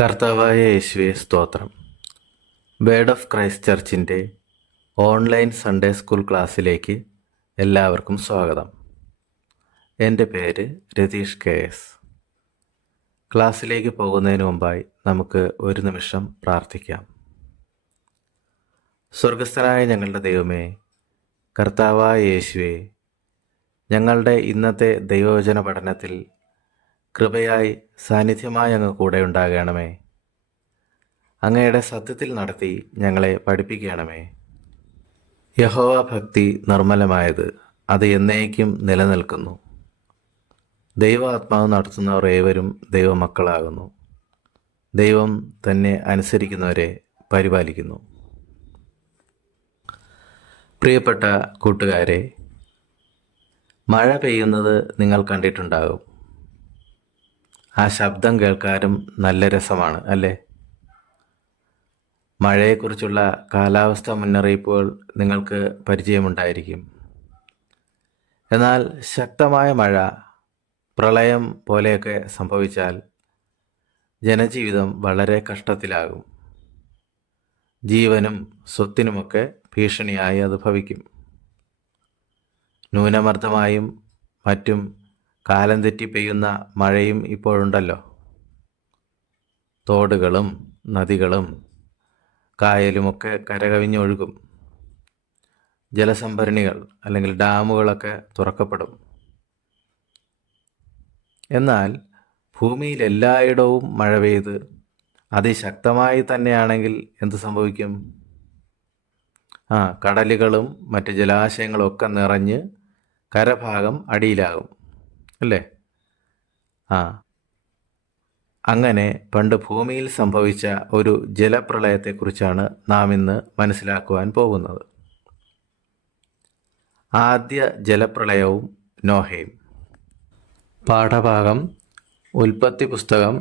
കർത്താവായ യേശുവെ സ്തോത്രം. വേർഡ് ഓഫ് ക്രൈസ്റ്റ് ചർച്ചിൻ്റെ ഓൺലൈൻ സൺഡേ സ്കൂൾ ക്ലാസ്സിലേക്ക് എല്ലാവർക്കും സ്വാഗതം. എൻ്റെ പേര് രതീഷ് KS. ക്ലാസ്സിലേക്ക് പോകുന്നതിന് മുമ്പായി നമുക്ക് ഒരു നിമിഷം പ്രാർത്ഥിക്കാം. സ്വർഗസ്ഥനായ ഞങ്ങളുടെ ദൈവമേ, കർത്താവായ യേശുവെ, ഞങ്ങളുടെ ഇന്നത്തെ ദൈവവചന പഠനത്തിൽ കൃപയായി സാന്നിധ്യമായി അങ്ങ് കൂടെ ഉണ്ടാകണമേ. അങ്ങയുടെ സത്യത്തിൽ നടത്തി ഞങ്ങളെ പഠിപ്പിക്കണമേ. യഹോവ ഭക്തി നിർമ്മലമായത്, അത് എന്നേക്കും നിലനിൽക്കുന്നു. ദൈവാത്മാവ് നടത്തുന്നവർ ഏവരും ദൈവമക്കളാകുന്നു. ദൈവം തന്നെ അനുസരിക്കുന്നവരെ പരിപാലിക്കുന്നു. പ്രിയപ്പെട്ട കൂട്ടുകാരെ, മഴ പെയ്യുന്നത് നിങ്ങൾ കണ്ടിട്ടുണ്ടാകും. ആ ശബ്ദം കേൾക്കാനും നല്ല രസമാണ് അല്ലേ? മഴയെക്കുറിച്ചുള്ള കാലാവസ്ഥ മുന്നറിയിപ്പുകൾ നിങ്ങൾക്ക് പരിചയമുണ്ടായിരിക്കും. എന്നാൽ ശക്തമായ മഴ, പ്രളയം പോലെയൊക്കെ സംഭവിച്ചാൽ ജനജീവിതം വളരെ കഷ്ടത്തിലാകും. ജീവനും സ്വത്തിനുമൊക്കെ ഭീഷണിയായി അത് ഭവിക്കും. ന്യൂനമർദ്ദമായും മറ്റും കാലം തെറ്റി പെയ്യുന്ന മഴയും ഇപ്പോഴുണ്ടല്ലോ. തോടുകളും നദികളും കായലുമൊക്കെ കരകവിഞ്ഞൊഴുകും. ജലസംഭരണികൾ അല്ലെങ്കിൽ ഡാമുകളൊക്കെ തുറക്കപ്പെടും. എന്നാൽ ഭൂമിയിൽ എല്ലായിടവും മഴ പെയ്ത് അതിശക്തമായി തന്നെയാണെങ്കിൽ എന്ത് സംഭവിക്കും? കടലുകളും മറ്റ് ജലാശയങ്ങളും ഒക്കെ നിറഞ്ഞ് കരഭാഗം അടിയിലാകും അല്ലേ? അങ്ങനെ പണ്ട് ഭൂമിയിൽ സംഭവിച്ച ഒരു ജലപ്രളയത്തെക്കുറിച്ചാണ് നാം ഇന്ന് മനസ്സിലാക്കുവാൻ പോകുന്നത്. ആദ്യ ജലപ്രളയവും നോഹയും. പാഠഭാഗം ഉൽപ്പത്തി പുസ്തകം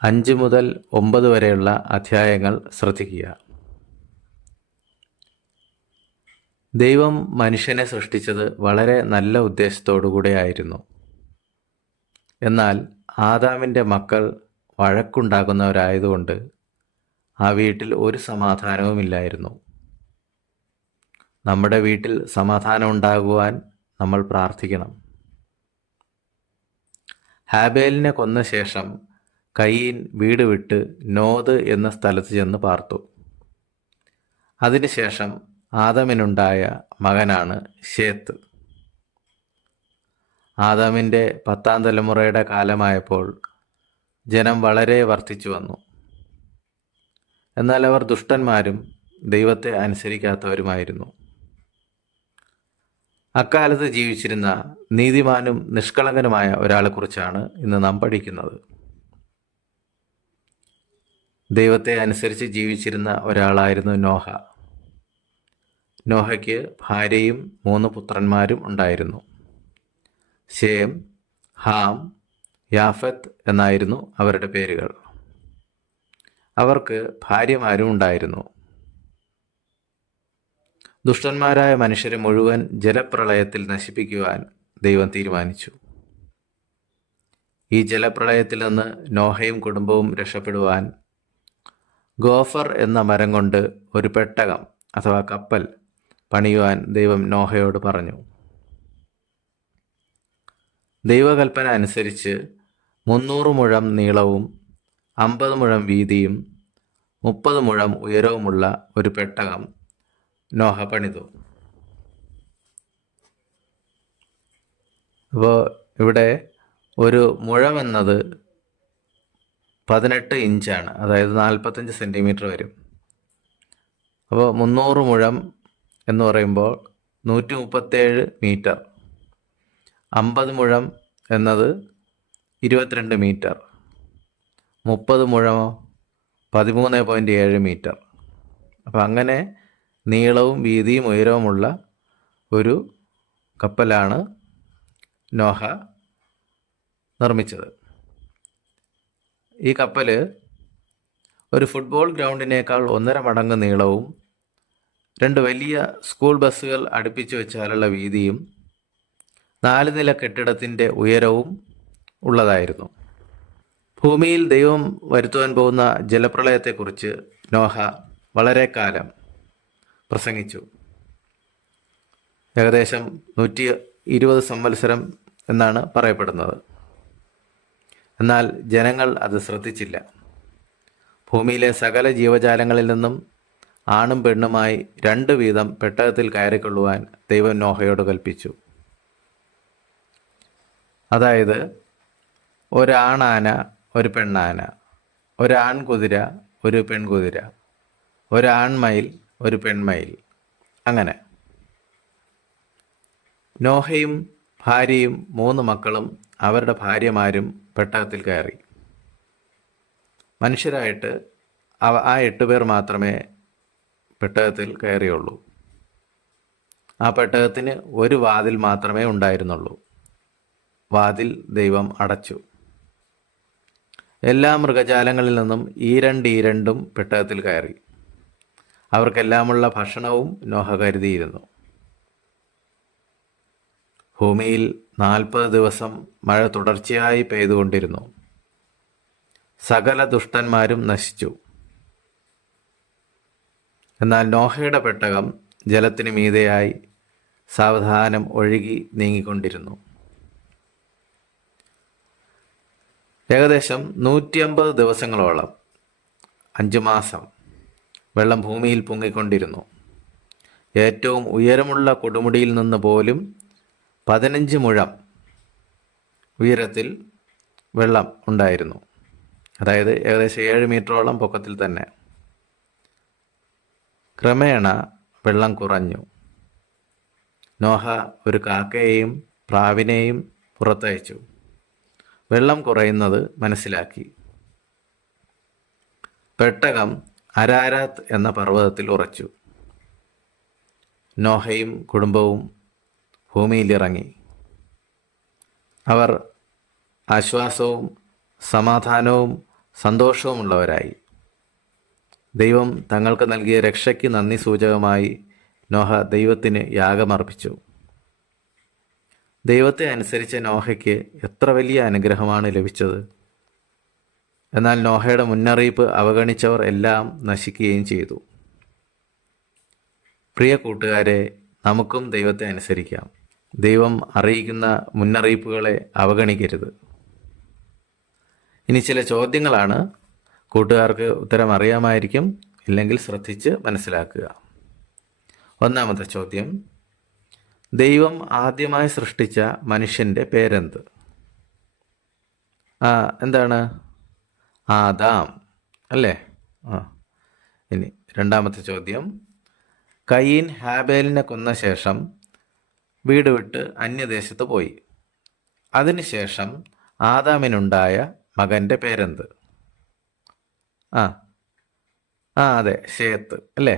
5 മുതൽ 9 വരെയുള്ള അധ്യായങ്ങൾ ശ്രദ്ധിക്കുക. ദൈവം മനുഷ്യനെ സൃഷ്ടിച്ചത് വളരെ നല്ല ഉദ്ദേശത്തോടു കൂടെയായിരുന്നു. എന്നാൽ ആദാമിൻ്റെ മക്കൾ വഴക്കുണ്ടാക്കുന്നവരായതുകൊണ്ട് ആ വീട്ടിൽ ഒരു സമാധാനവുമില്ലായിരുന്നു. നമ്മുടെ വീട്ടിൽ സമാധാനം ഉണ്ടാകുവാൻ നമ്മൾ പ്രാർത്ഥിക്കണം. ഹാബേലിനെ കൊന്ന ശേഷം കയീൻ വീട് വിട്ട് നോദ് എന്ന സ്ഥലത്ത് ചെന്ന് പാർത്തു. അതിനുശേഷം ആദാമിനുണ്ടായ മകനാണ് ശേത്ത്. ആദാമിൻ്റെ 10ാം തലമുറയുടെ കാലമായപ്പോൾ ജനം വളരെ വർദ്ധിച്ചു വന്നു. എന്നാൽ അവർ ദുഷ്ടന്മാരും ദൈവത്തെ അനുസരിക്കാത്തവരുമായിരുന്നു. അക്കാലത്ത് ജീവിച്ചിരുന്ന നീതിമാനും നിഷ്കളങ്കനുമായ ഒരാളെക്കുറിച്ചാണ് ഇന്ന് നാം പഠിക്കുന്നത്. ദൈവത്തെ അനുസരിച്ച് ജീവിച്ചിരുന്ന ഒരാളായിരുന്നു നോഹ. നോഹയ്ക്ക് ഭാര്യയും 3 പുത്രന്മാരും ഉണ്ടായിരുന്നു. ശേം, ഹാം, യാഫത്ത് എന്നായിരുന്നു അവരുടെ പേരുകൾ. അവർക്ക് ഭാര്യമാരും ഉണ്ടായിരുന്നു. ദുഷ്ടന്മാരായ മനുഷ്യരെ മുഴുവൻ ജലപ്രളയത്തിൽ നശിപ്പിക്കുവാൻ ദൈവം തീരുമാനിച്ചു. ഈ ജലപ്രളയത്തിൽ നിന്ന് നോഹയും കുടുംബവും രക്ഷപ്പെടുവാൻ ഗോഫർ എന്ന മരം കൊണ്ട് ഒരു പെട്ടകം അഥവാ കപ്പൽ പണിയുവാൻ ദൈവം നോഹയോട് പറഞ്ഞു. ദൈവകൽപ്പന അനുസരിച്ച് 300 മുഴം നീളവും 50 മുഴം വീതിയും 30 മുഴം ഉയരവുമുള്ള ഒരു പെട്ടകം നോഹ പണിതു. അപ്പോൾ ഇവിടെ ഒരു മുഴമെന്നത് 18 ഇഞ്ചാണ്, അതായത് 45 സെൻറ്റിമീറ്റർ വരും. അപ്പോൾ 300 മുഴം എന്ന് പറയുമ്പോൾ 137 മീറ്റർ. 50 മുഴം എന്നത് 22 മീറ്റർ. 30 മുഴമോ 13.7 മീറ്റർ. അപ്പം അങ്ങനെ നീളവും വീതിയും ഉയരവുമുള്ള ഒരു കപ്പലാണ് നോഹ നിർമ്മിച്ചത്. ഈ കപ്പൽ ഒരു ഫുട്ബോൾ ഗ്രൗണ്ടിനേക്കാൾ 1.5 മടങ്ങ് നീളവും 2 വലിയ സ്കൂൾ ബസ്സുകൾ അടുപ്പിച്ച് വെച്ചാലുള്ള വീതിയും 4 നില കെട്ടിടത്തിൻ്റെ ഉയരവും ഉള്ളതായിരുന്നു. ഭൂമിയിൽ ദൈവം വരുത്തുവാൻ പോകുന്ന ജലപ്രളയത്തെക്കുറിച്ച് നോഹ വളരെ കാലം പ്രസംഗിച്ചു. ഏകദേശം 120 സംവത്സരം എന്നാണ് പറയപ്പെടുന്നത്. എന്നാൽ ജനങ്ങൾ അത് ശ്രദ്ധിച്ചില്ല. ഭൂമിയിലെ സകല ജീവജാലങ്ങളിൽ നിന്നും ആണും പെണ്ണുമായി 2 വീതം പെട്ടകത്തിൽ കയറിക്കൊള്ളുവാൻ ദൈവം നോഹയോട് കൽപ്പിച്ചു. അതായത് ഒരാണാന, ഒരു പെണ്ണാന, ഒരാൺകുതിര, ഒരു പെൺകുതിര, ഒരാൺമയിൽ, ഒരു പെൺമയിൽ, അങ്ങനെ. നോഹയും ഭാര്യയും 3 മക്കളും അവരുടെ ഭാര്യമാരും പെട്ടകത്തിൽ കയറി. മനുഷ്യരായിട്ട് ആ 8 പേർ മാത്രമേ പെട്ടകത്തിൽ കയറിയുള്ളൂ. ആ പെട്ടകത്തിന് ഒരു വാതിൽ മാത്രമേ ഉണ്ടായിരുന്നുള്ളൂ. വാതിൽ ദൈവം അടച്ചു. എല്ലാ മൃഗജാലങ്ങളിൽ നിന്നും ഈരണ്ടും പെട്ടകത്തിൽ കയറി. അവർക്കെല്ലാമുള്ള ഭക്ഷണവും നോഹ കരുതിയിരുന്നു. ഭൂമിയിൽ 40 ദിവസം മഴ തുടർച്ചയായി പെയ്തുകൊണ്ടിരുന്നു. സകല ദുഷ്ടന്മാരും നശിച്ചു. എന്നാൽ നോഹയുടെ പെട്ടകം ജലത്തിന് മീതെയായി സാവധാനം ഒഴുകി നീങ്ങിക്കൊണ്ടിരുന്നു. ഏകദേശം 150 ദിവസങ്ങളോളം, 5 മാസം, വെള്ളം ഭൂമിയിൽ പൊങ്ങിക്കൊണ്ടിരുന്നു. ഏറ്റവും ഉയരമുള്ള കൊടുമുടിയിൽ നിന്ന് പോലും 15 മുഴം ഉയരത്തിൽ വെള്ളം ഉണ്ടായിരുന്നു. അതായത് ഏകദേശം 7 മീറ്ററോളം പൊക്കത്തിൽ തന്നെ. ക്രമേണ വെള്ളം കുറഞ്ഞു. നോഹ ഒരു കാക്കയെയും പ്രാവിനെയും പുറത്തയച്ചു. വെള്ളം കുറയുന്നത് മനസ്സിലാക്കി. പെട്ടകം അരാരാത്ത് എന്ന പർവ്വതത്തിൽ ഉറച്ചു. നോഹയും കുടുംബവും ഭൂമിയിലിറങ്ങി. അവർ ആശ്വാസവും സമാധാനവും സന്തോഷവുമുള്ളവരായി. ദൈവം തങ്ങൾക്ക് നൽകിയ രക്ഷയ്ക്ക് നന്ദി സൂചകമായി നോഹ ദൈവത്തിന് യാഗമർപ്പിച്ചു. ദൈവത്തെ അനുസരിച്ച നോഹയ്ക്ക് എത്ര വലിയ അനുഗ്രഹമാണ് ലഭിച്ചത്. എന്നാൽ നോഹയുടെ മുന്നറിയിപ്പ് അവഗണിച്ചവർ എല്ലാം നശിക്കുകയും ചെയ്തു. പ്രിയ കൂട്ടുകാരെ, നമുക്കും ദൈവത്തെ അനുസരിക്കാം. ദൈവം അറിയിക്കുന്ന മുന്നറിയിപ്പുകളെ അവഗണിക്കരുത്. ഇനി ചില ചോദ്യങ്ങളാണ്. കൂട്ടുകാർക്ക് ഉത്തരം അറിയാമായിരിക്കും, ഇല്ലെങ്കിൽ ശ്രദ്ധിച്ച് മനസ്സിലാക്കുക. ഒന്നാമത്തെ ചോദ്യം: ദൈവം ആദ്യമായി സൃഷ്ടിച്ച മനുഷ്യൻ്റെ പേരെന്ത്? എന്താണ്? ആദാം അല്ലേ? ഇനി രണ്ടാമത്തെ ചോദ്യം: കയീൻ ഹാബേലിനെ കൊന്ന ശേഷം വീട് വിട്ട് അന്യദേശത്ത് പോയി. അതിനുശേഷം ആദാമിനുണ്ടായ മകൻ്റെ പേരെന്ത്? അതെ, ഷേത്ത് അല്ലേ?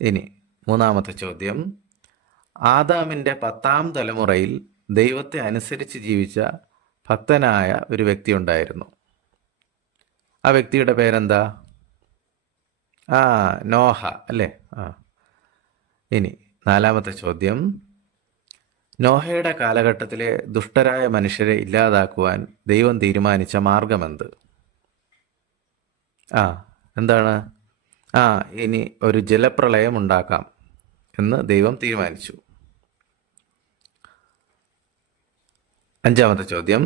ഇനി മൂന്നാമത്തെ ചോദ്യം: ആദാമിൻ്റെ 10ാം തലമുറയിൽ ദൈവത്തെ അനുസരിച്ച് ജീവിച്ച ഭക്തനായ ഒരു വ്യക്തി ഉണ്ടായിരുന്നു. ആ വ്യക്തിയുടെ പേരെന്താ? നോഹ അല്ലേ? ഇനി നാലാമത്തെ ചോദ്യം: നോഹയുടെ കാലഘട്ടത്തിലെ ദുഷ്ടരായ മനുഷ്യരെ ഇല്ലാതാക്കുവാൻ ദൈവം തീരുമാനിച്ച മാർഗമെന്ത്? എന്താണ്? ഇനി ഒരു ജലപ്രളയം ഉണ്ടാക്കാം എന്ന് ദൈവം തീരുമാനിച്ചു. അഞ്ചാമത്തെ ചോദ്യം: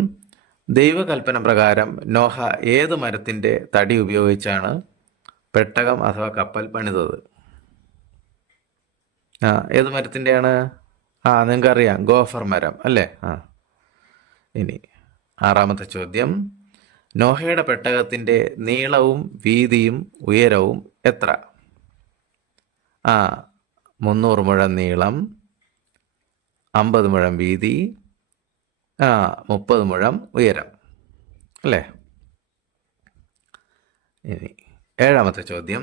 ദൈവകൽപ്പന പ്രകാരം നോഹ ഏത് മരത്തിൻ്റെ തടി ഉപയോഗിച്ചാണ് പെട്ടകം അഥവാ കപ്പൽ പണിതത്? ഏത് മരത്തിൻ്റെയാണ്? നിങ്ങൾക്കറിയാം, ഗോഫർ മരം അല്ലേ? ഇനി ആറാമത്തെ ചോദ്യം: നോഹയുടെ പെട്ടകത്തിൻ്റെ നീളവും വീതിയും ഉയരവും എത്ര? 300 മുഴം നീളം, 50 മുഴം വീതി, 30 മുഴം ഉയരം അല്ലേ? ഇനി ഏഴാമത്തെ ചോദ്യം: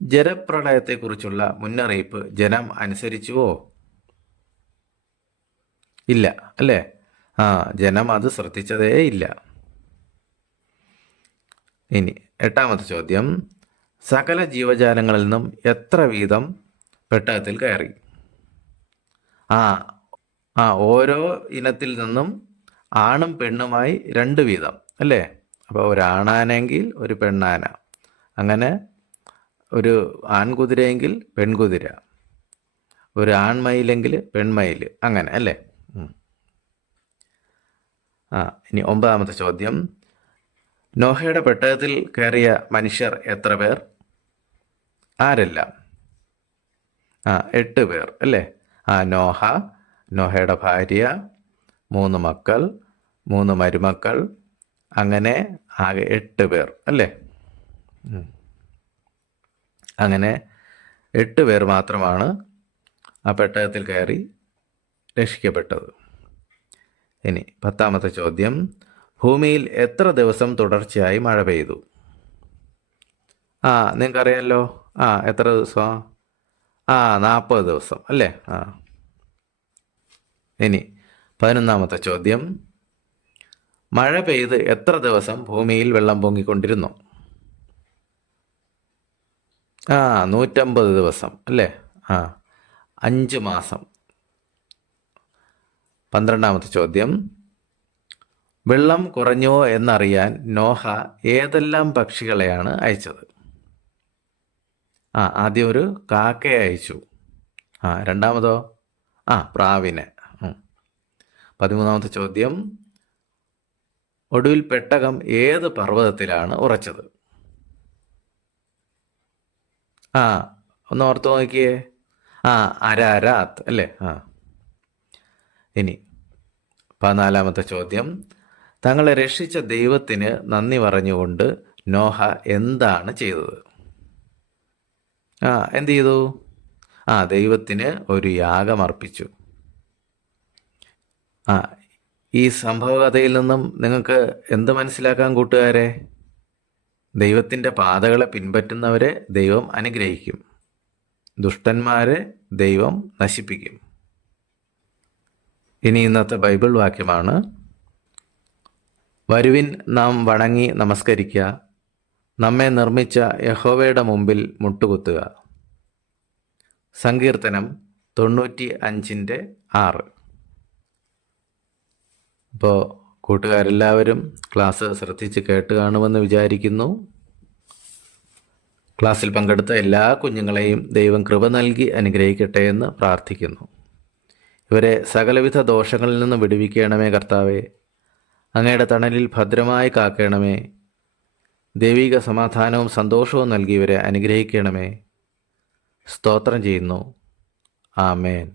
ജലപ്രളയത്തെക്കുറിച്ചുള്ള മുന്നറിയിപ്പ് ജനം അനുസരിച്ചുവോ? ഇല്ല അല്ലേ? ജനം അത് ശ്രദ്ധിച്ചതേ ഇല്ല. ഇനി എട്ടാമത്തെ ചോദ്യം: സകല ജീവജാലങ്ങളിൽ നിന്നും എത്ര വീതം പെട്ടകത്തിൽ കയറി? ഓരോ ഇനത്തിൽ നിന്നും ആണും പെണ്ണുമായി 2 വീതം, അല്ലേ? അപ്പോൾ ഒരാണാനെങ്കിൽ ഒരു പെണ്ണാന, അങ്ങനെ ഒരു ആൺകുതിരയെങ്കിൽ പെൺകുതിര, ഒരു ആൺമയിലെങ്കിൽ പെൺമയിൽ, അങ്ങനെ അല്ലേ? ഇനി 9ാമത്തെ ചോദ്യം. നോഹയുടെ പെട്ടകത്തിൽ കയറിയ മനുഷ്യർ എത്ര പേർ? ആരെല്ലാം? 8 പേർ അല്ലേ? നോഹ, നോഹയുടെ ഭാര്യ, 3 മക്കൾ, 3 മരുമക്കൾ, അങ്ങനെ ആകെ 8 പേർ അല്ലേ? അങ്ങനെ 8 പേർ മാത്രമാണ് ആ പെട്ടകത്തിൽ കയറി രക്ഷിക്കപ്പെട്ടത്. ഇനി 10ാമത്തെ ചോദ്യം. ഭൂമിയിൽ എത്ര ദിവസം തുടർച്ചയായി മഴ പെയ്തു? നിങ്ങൾക്കറിയാമല്ലോ. എത്ര ദിവസം? 40 ദിവസം അല്ലേ? ഇനി 11ാമത്തെ ചോദ്യം. മഴ പെയ്ത് എത്ര ദിവസം ഭൂമിയിൽ വെള്ളം പൊങ്ങിക്കൊണ്ടിരുന്നു? 150 ദിവസം അല്ലേ? 5 മാസം. 12ാമത്തെ ചോദ്യം. വെള്ളം കുറഞ്ഞോ എന്നറിയാൻ നോഹ ഏതെല്ലാം പക്ഷികളെയാണ് അയച്ചത്? ആദ്യം ഒരു കാക്കയെ അയച്ചു. രണ്ടാമതോ? പ്രാവിനെ. 13ാമത്തെ ചോദ്യം. ഒടുവിൽ പെട്ടകം ഏത് പർവ്വതത്തിലാണ് ഉറച്ചത്? ഒന്ന് ഓർത്ത് നോക്കിയേ. അരാരാത്ത് അല്ലേ? ഇനി 14ാമത്തെ ചോദ്യം. തങ്ങളെ രക്ഷിച്ച ദൈവത്തിന് നന്ദി പറഞ്ഞുകൊണ്ട് നോഹ എന്താണ് ചെയ്തത്? എന്ത് ചെയ്തു? ദൈവത്തിന് ഒരു യാഗം അർപ്പിച്ചു. ഈ സംഭവകഥയിൽ നിന്നും നിങ്ങൾക്ക് എന്ത് മനസ്സിലാക്കാൻ കൂട്ടുകാരെ? ദൈവത്തിൻ്റെ പാതകളെ പിൻപറ്റുന്നവരെ ദൈവം അനുഗ്രഹിക്കും, ദുഷ്ടന്മാരെ ദൈവം നശിപ്പിക്കും. ഇനി ഇന്നത്തെ ബൈബിൾ വാക്യമാണ്. വരുവിൻ, നാം വണങ്ങി നമസ്കരിക്കുക, നമ്മെ നിർമ്മിച്ച യഹോവയുടെ മുമ്പിൽ മുട്ടുകുത്തുക. സങ്കീർത്തനം 95:6. അപ്പോൾ കൂട്ടുകാരെല്ലാവരും ക്ലാസ് ശ്രദ്ധിച്ച് കേട്ട് കാണുമെന്ന് വിചാരിക്കുന്നു. ക്ലാസ്സിൽ പങ്കെടുത്ത എല്ലാ കുഞ്ഞുങ്ങളെയും ദൈവം കൃപ നൽകി അനുഗ്രഹിക്കട്ടെ എന്ന് പ്രാർത്ഥിക്കുന്നു. ഇവരെ സകലവിധ ദോഷങ്ങളിൽ നിന്ന് വിടുവിക്കണമേ കർത്താവേ. അങ്ങയുടെ തണലിൽ ഭദ്രമായി കാക്കണമേ. ദൈവിക സമാധാനവും സന്തോഷവും നൽകി ഇവരെ അനുഗ്രഹിക്കണമേ. സ്തോത്രം ചെയ്യുന്നു. ആമേൻ.